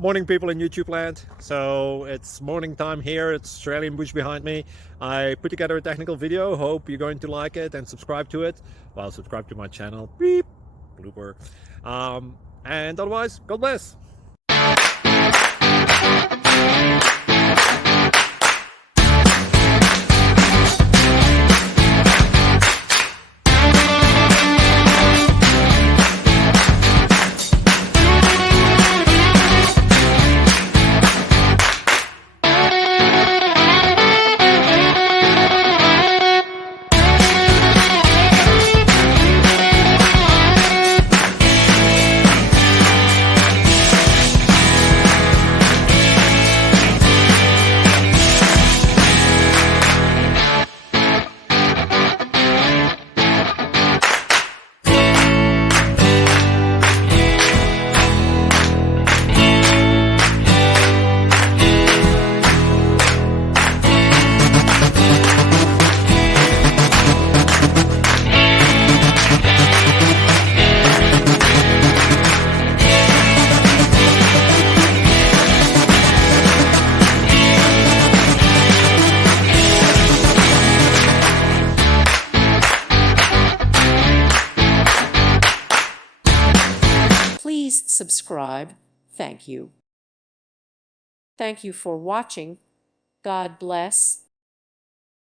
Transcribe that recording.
Morning, people in YouTube land. So it's morning time here. It's Australian bush behind me. I put together a technical video. Hope you're going to like it and subscribe to it. Well, subscribe to my channel. Beep. Blooper. And otherwise, God bless. Please subscribe. Thank you. Thank you for watching. God bless.